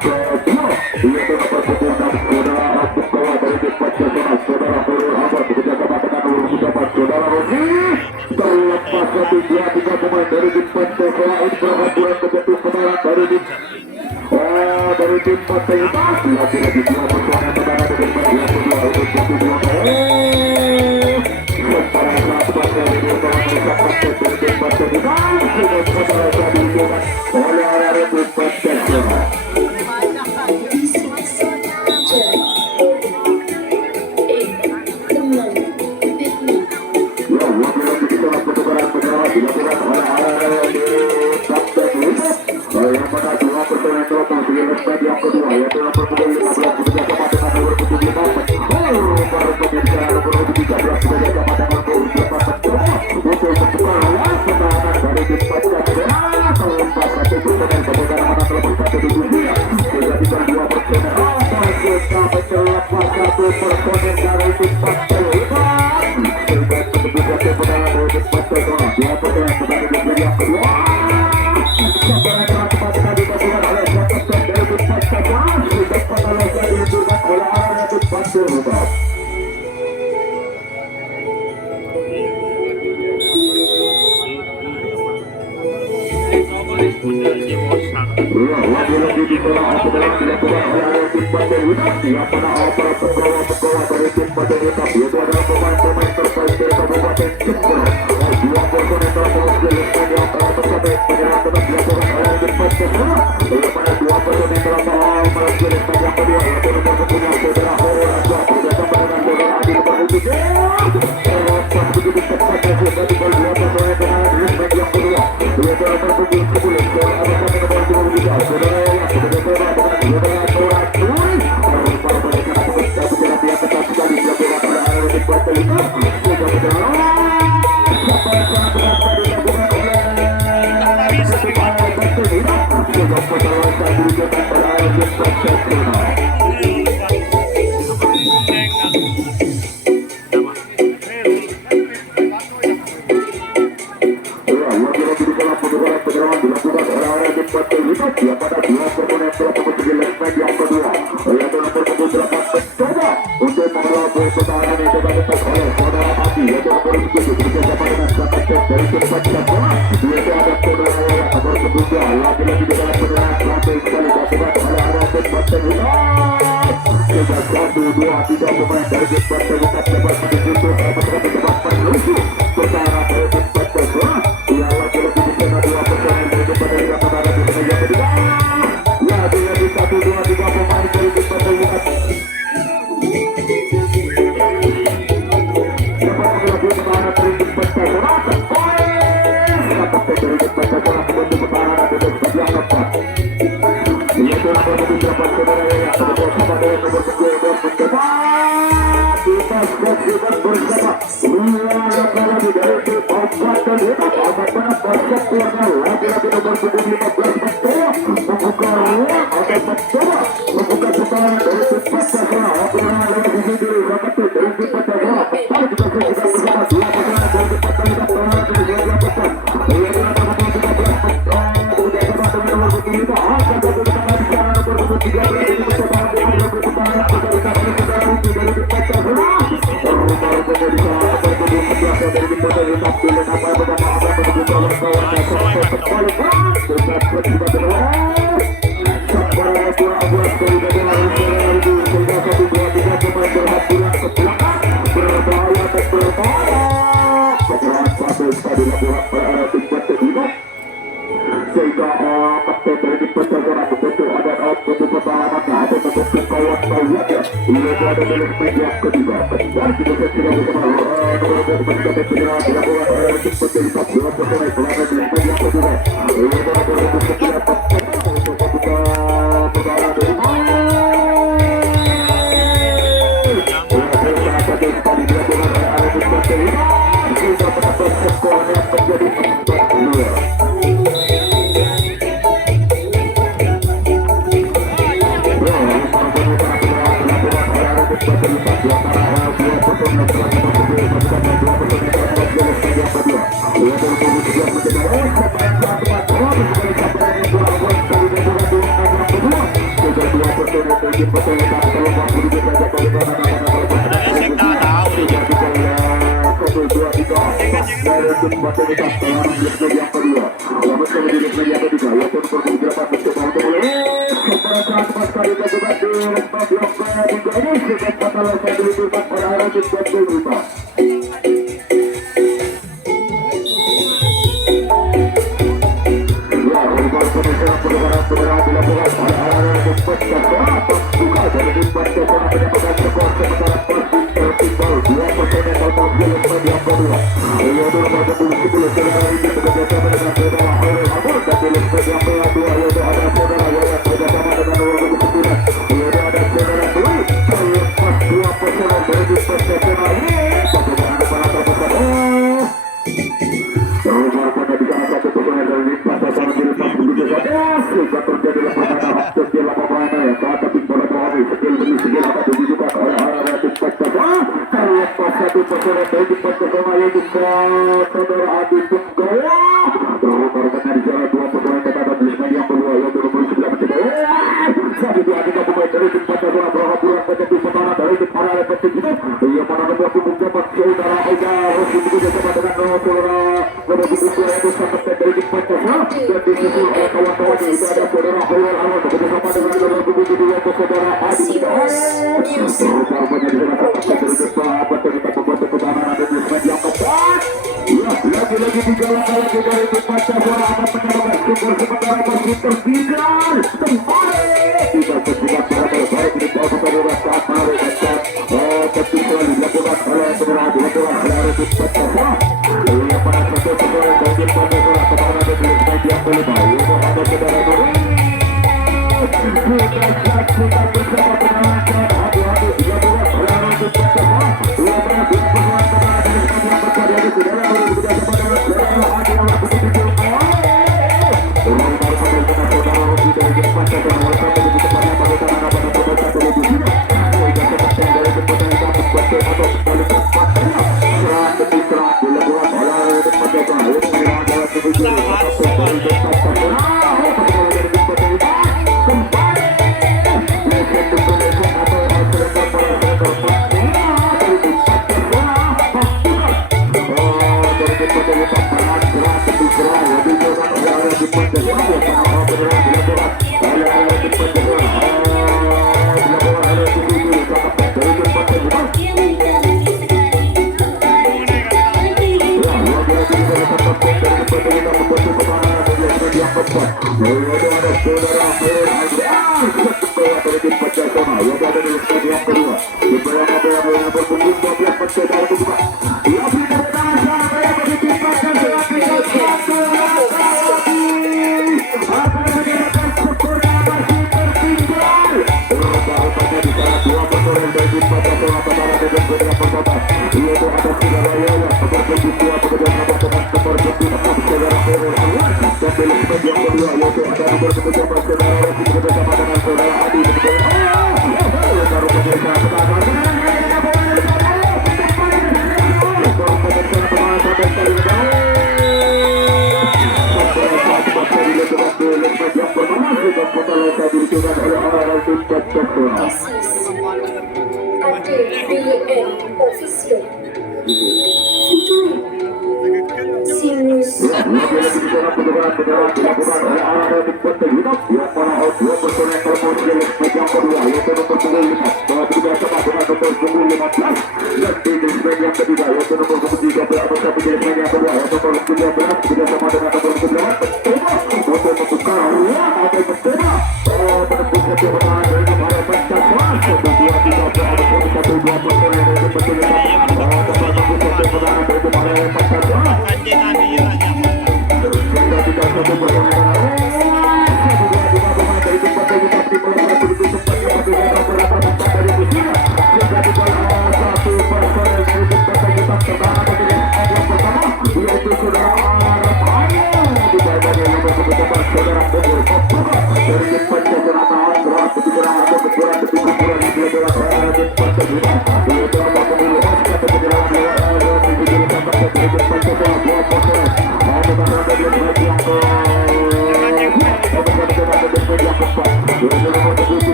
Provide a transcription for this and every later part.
kedua yaitu nomor punggung 6 saudara Abdul Kawah dari tim Pancasila, saudara Hurul Ahmad bekerjasama dengan nomor 4 saudara Rosi. Terlepas 1-2-3 pemain dari tim Pancasila ini berhamburan ke pintu kemenangan dari tim Pancasila. Lagi-lagi dua persoalan kemenangan dengan bagian kedua untuk 1-2. Sementara saat pasal ini mengesahkan dari tim Pancasila sudah selesai diumumkan oleh arah tim Pancasila. Dilakukan oleh arah Kapten Yusuf yang mana dua pertandingan telah selesai yang kedua yaitu nomor punggung 15 bekerjasama dengan nomor 75 baru pemirsa nomor 13 bekerjasama dengan nomor 4 untuk membuka ruang pertahanan dari tim Pancasila. Terlepas satu pertandingan kemudian mana terlepas satu di dunia menjadikan dua pertandingan apa kita terlepas satu pertandingan dari tim Pancasila sehingga kemudian kemenangan dari tim Pancasila. Dua pertandingan kembali di yang kedua sampai teman-teman tadi dilakukan oleh kapten dari tim Pancasila sudah penalasan diluncurkan oleh arah tim Pancasila. Lagi-lagi di bola adalah dilakukan oleh tim Pancasila yang mana para pegawai dari tim Pancasila yaitu adalah pemain-pemain terbaik dari Kabupaten Jember. Dua personel telah menghasilkan yang telah mencapai penyerang tetap dilakukan oleh tim Pancasila yang mana dua personel telah menghasilkan yang kedua yaitu nomor 10 saudara Horo Raja bekerjasama dengan saudara Adi nomor 7. Terlepas begitu cepat hasil dari gol dua personel dengan respect yang kedua yaitu nomor 10 saudara Abang nomor 23 saudara Yaya bekerjasama dengan saudara Turi. Para mereka akan berjalan yang ketat sekali dilakukan oleh arah tim Pancasila sehingga berjalan sampai saat tadi dilakukan oleh tim Pancasila sehingga perlawanan dilakukan oleh arah tim Pancasila. Yang pada dua personel telah memasuki leg yang kedua yaitu nomor punggung 8 mencoba untuk mengelola bola pertahanan yang dilakukan oleh saudara Adi yaitu nomor 7 bekerjasama dengan kapten dari tim Pancasila yaitu ada saudara Yaya nomor 9. Lagi-lagi di dalam penyerangan lantai sekali dilakukan oleh arah tim Pancasila sehingga 1-2-3 pemain dari tim Pancasila dapat menuju tempat menuju pertahanan dari tim Pancasila yang lagi-lagi di sana dua personel dari tim Pancasila pertahanan di meja kedua. Lagi-lagi 1-2-3 pemain dari tim Pancasila dapat melakukan pertahanan dari tim Pancasila. Kapten dari tim Pancasila membantu pertahanan di bagian keempat yaitu nomor 8 saudara Yaya bersama dengan nomor 2 mencoba kita saksikan bersama dua lagi dari tim Pancasila amat benar masuk keluarga lagi-lagi nomor 15 mencoba membuka ruang akan mencoba membuka pertahanan dari tim Pancasila pertahanan lewat sisi diri kapten dari tim Pancasila kembali kita saksikan bersama dua pertahanan dari tim Pancasila pertahanan dari bagian depan yaitu nomor 15 bekerjasama dengan nomor 25 akan dilakukan lagi secara nomor 13 ini mencoba untuk pertahanan bersama dengan saudara Ruki dari tim Pancasila baru kemudian nomor 14 dari tim Pancasila pilih apa yang pertama akan menuju kawan-kawan dan sampai kembali dengan berjibat dengan sampai buat dari negara Ruki sehingga 1-2-3 pemain berhamburan ke belakang berbahaya dan berbahaya setelah satu tadi dilakukan oleh arah tim Pancasila sehingga kapten dari tim Pancasila membentuk ada untuk pertahanannya atau membentuk kawan-kawannya yaitu ada milik media kedua dan kita saksikan bersama nomor 2 kapten segera dilakukan oleh tim Pancasila dua personel pelanggan milik media kedua yaitu nomor 9 untuk membuka pertahanan dari tadi dilakukan oleh arah tim Pancasila sehingga menambah skor yang menjadi 4-2. Dua Lagi-lagi digalak-galak dari depan bola akan menyerang skor sementara masih tertinggal kembali tidak tertinggal baik di bawah bola saat tarik dan tapi sekali dilakukan oleh penyerang dilakukan oleh depan bola yang pada satu pemain dari depan bola kepada dari media bola itu ada saudara Nuri kita bersama dengan hati-hati dilakukan oleh depan bola dua pemain dari media berkarya di saudara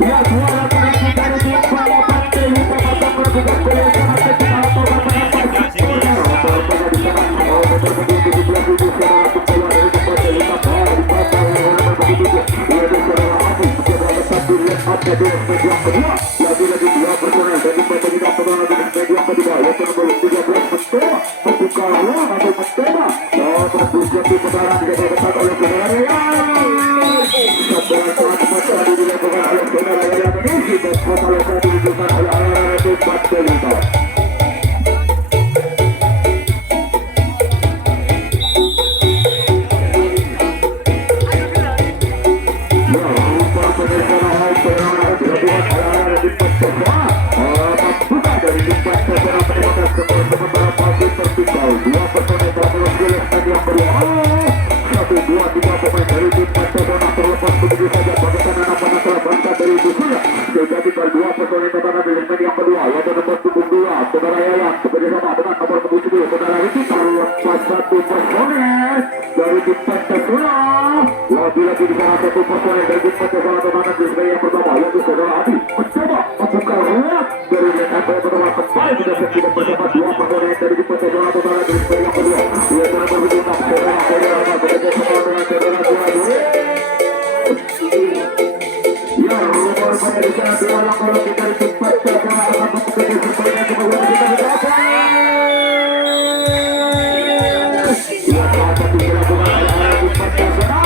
Ya, dua laki-laki dari tim balapan ini sama-sama melakukan gol sama ketika laporan mendapat. Lagi-lagi dua personel dari pertandingan pertama di stadion kedua yaitu nomor 13 Mentera membuka ruang atau Mentera berbuka di putaran dilakukan oleh saudara Ryan. Sebuah transfer tadi dilakukan oleh saudara Ryan ini dan total tadi dilakukan oleh anak-anak tim Barcelona. Lagi-lagi di salah satu personel dari tim Pancasila Tenaga Kerja yang pertama yaitu saudara Adi mencoba membuka ruang dari rekan yang pertama kembali sudah terlibat bersama dua personel dari tim Pancasila Tenaga Kerja yang kedua yaitu nomor 26 saudara Saudara bekerja sama dengan saudara Tuhan. Ya, rumor pada di sana dialah kalau kita di tim Pancasila akan bekerja supaya kemudian kita berdapat. Ya, salah satu dilakukan oleh tim Pancasila.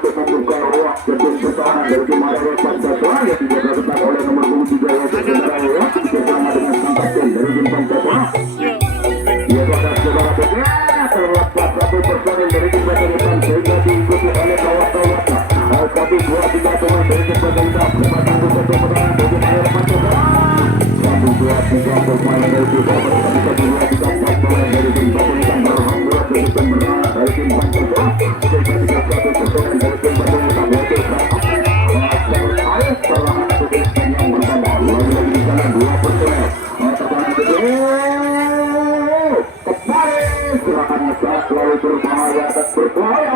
Untuk membuka ruang keputusan dari Mario Pascal dijaga ketat oleh nomor 23 yaitu saudara ya, bersama dengan sang kapten dari tim Pancasila. Yaitu ada saudara Putri, terlepas satu personil dari tim Pancasila sehingga diikuti oleh kawan-kawannya. Tapi 2-3 pemain dari tim Pancasila berpasang di satu pertahanan dari mayor Pancasila. 1-2-3 pemain dari tim Pancasila bisa dilihat di tempat pemain dari tim Pancasila berhamburan dari tim berangkat dari tim Pancasila. Sehingga 3-1 personil dari tim Pancasila yaitu perlahan keputusan yang pertama lagi-lagi di sana 2 personel pertahanan kedua kembali serangan ngegas lalu berbahaya dan berbahaya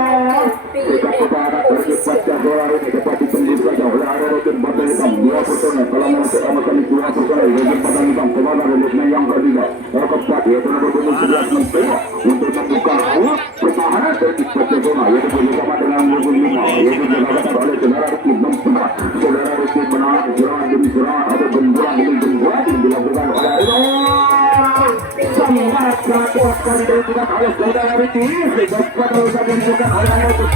jika pertahanan terjadi pasca bola ini dapat ditembus saja oleh area tim Partai Hitam 2 personel telah masuk sama sekali 2 personel dari Partai Hitam kemana rilisnya yang ketiga keempat yaitu nomor 11 mencoba untuk membuka ruang pertahanan dari pasca bola yaitu bersama dengan nomor 5 yaitu dilakukan oleh saudara Rizky membuka saudara Rizky menahan serangan demi serangan atau gemburan demi gemburan yang dilakukan oleh sangat kuat sekali dilakukan oleh saudara Rizky sehingga penerusan yang dilakukan oleh nomor 11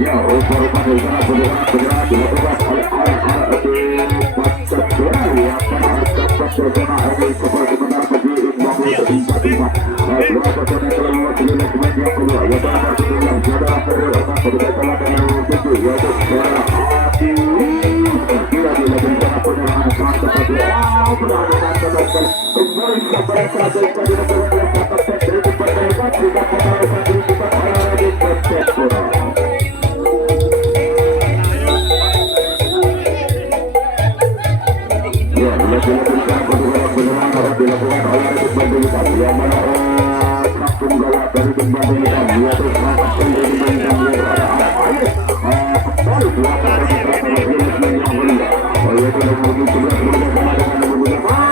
ya rupa-rupa dari sana bergerak dilakukan oleh anak-anak Pancasila ya Pancasila ini seperti benar bagi Ibu tempat dua personel telah mewakili segmen yang kedua yaitu nomor 9 saudara Ferry bersama dengan nomor 7 yaitu saudara Hati tidak dilakukan penyerangan sangat tepat penyerangan tepat kembali sampai saat ini dilakukan oleh kapten dari tim Partai Hitam juga penyerangan dilakukan oleh Pancasila. Ya, dilakukan dilakukan oleh tim Partai Hitam yang mana Kapten gawat dari tim Partai Hitam yaitu kapten dari tim Partai Hitam yaitu ada anak ayah kembali 2 personel yang kedua yaitu nomor 11 bersama dengan nomor 5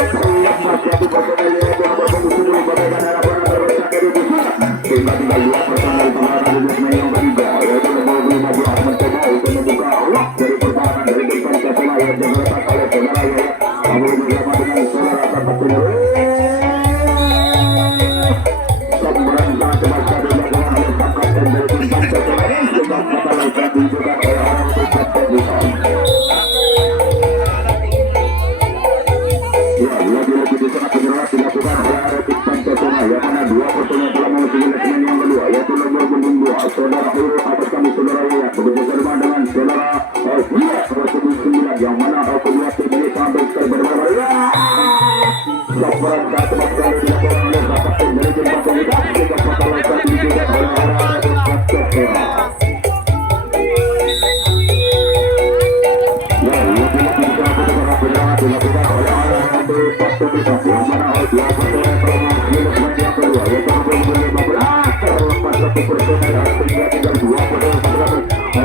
terlepas 1 personel yaitu nomor 10 bagaikan harapan terbesar dari pusat sehingga tinggal 2 personel pertahanan rilismen yang ketiga yaitu nomor 15 mencoba untuk membuka ruang dari pertahanan dari tim Pancasila yang dilakukan oleh saudara Yayat Abu bersama dengan saudara Kapten Semburan sangat cepat sekali dilakukan oleh sang kapten dari tim Pancasila sehingga masalah yang ditunjukkan oleh orang tim Pancasila. Ya, lagi-lagi di sana penyerangan dilakukan oleh area tim Pancasila yang mana 2 personel telah memasuki segmen yang kedua yaitu nomor 2 saudara Huru atas kami saudara Yayat bersama dengan saudara Fia nomor 9 yang mana kedua tim ini sampai berbahaya. Semburan sangat cepat sekali dilakukan oleh sang kapten dari tim Pancasila sehingga masalah yang ditunjukkan oleh area tim Pancasila. Ya, lagi-lagi di sana penyerangan dilakukan oleh area tim Pancasila yang mana 2 personel telah memasuki segmen yang kedua yaitu nomor 15 terlepas 1 personel sehingga tinggal 2 personel telah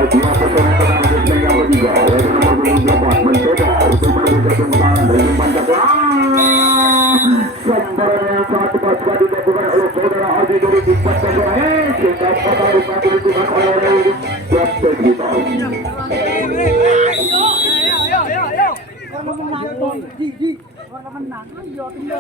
2 personel telah memasuki yang ketiga yaitu nomor 24 mencoba untuk menembus pertahanan dari tim Pancasila. Sembaran yang sangat cepat sekali dilakukan oleh saudara Haji dari tim Pancasila sehingga pertaruhan dilakukan oleh Kapten kita.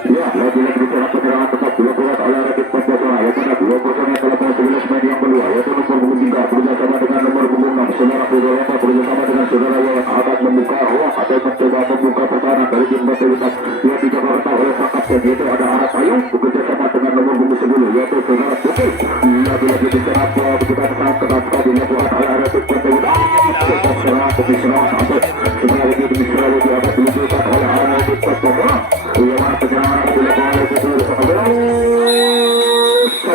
Ya, lagi-lagi secara penyerangan tetap dilakukan oleh tim Pancasila yang pada 2 personel telah memasuki segmen yang kedua yaitu nomor 23 bersama dengan nomor 6 saudara Fudolata bersama dengan saudara Yayat akan membuka ruang atau mencoba membuka pertahanan dari tim Pancasila yang dijaga oleh sang kapten yaitu ada anak ayah bekerjasama dengan nomor 10 yaitu saudara Putri. Lagi-lagi di sana kita sangat ketat sekali dilakukan oleh area tim Pancasila tetap serangan demi serangan atau sebenarnya demi serangan diakan dilakukan oleh area tim Pancasila yang mana penyerangan dilakukan oleh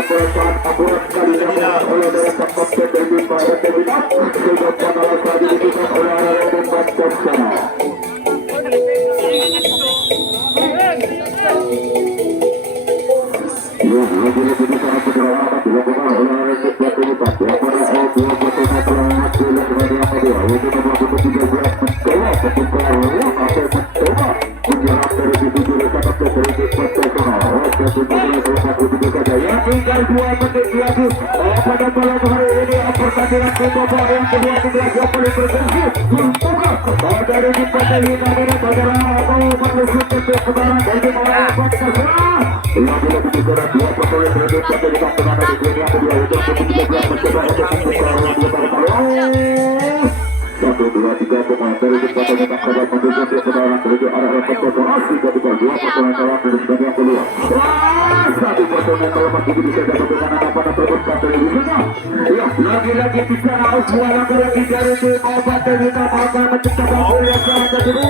sangat akurat sekali dilakukan oleh dari sang kapten dari tim Pancasila sehingga masalah sekali dilakukan oleh area tim Pancasila. Ya, lagi-lagi di sana penyerangan dilakukan oleh area tim Pancasila yang mana 2 personel telah memasuki segmen yang kedua yaitu nomor 13 mencoba membuka ruang atau mencoba menyerang dari sisi kiri sang kapten dari tim Pancasila. Oke, sudah selesai saja ya, tinggal 2 menit lagi pada malam hari ini. dengan babak yang kedua 13 yang paling bergengsi dibuka dari di pada hina dari saudara mau menuju ke kebaran dari mulai pasca serang lagi-lagi bicara dua pertolongan berada pada di kampung di dunia kedua untuk ke-13 mencoba untuk membuka ruang dua satu dua tiga pemain dari depan tetap kabar menuju ke kebaran menuju arah konsentrasi ketika dua pertolongan kalah dari sebagian kedua satu pertolongan kalau masih bisa dapat dengan apa terbesar dari sana ya lagi-lagi bicara dua langkah lagi dari tim obat dan kita akan menciptakan gol yang sangat kedua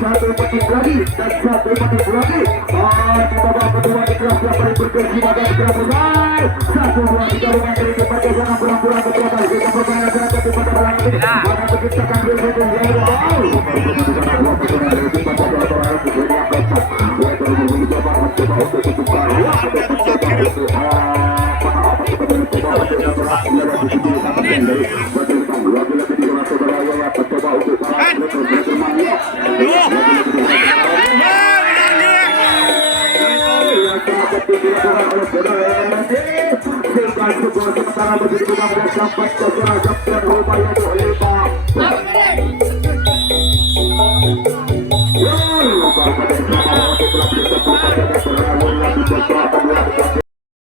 satu menit lagi dan satu menit lagi di babak kedua di kelas yang paling bergengsi pada segera selesai 1-2-3 lumayan dari depan ke sana pulang-pulang ke belakang kita permainan berada di pada belakang ini akan menciptakan gol satu yang gol dua pertandingan dari depan ke belakang di sini yang keempat yaitu mencoba untuk membuka ruang untuk mencoba untuk sampai ke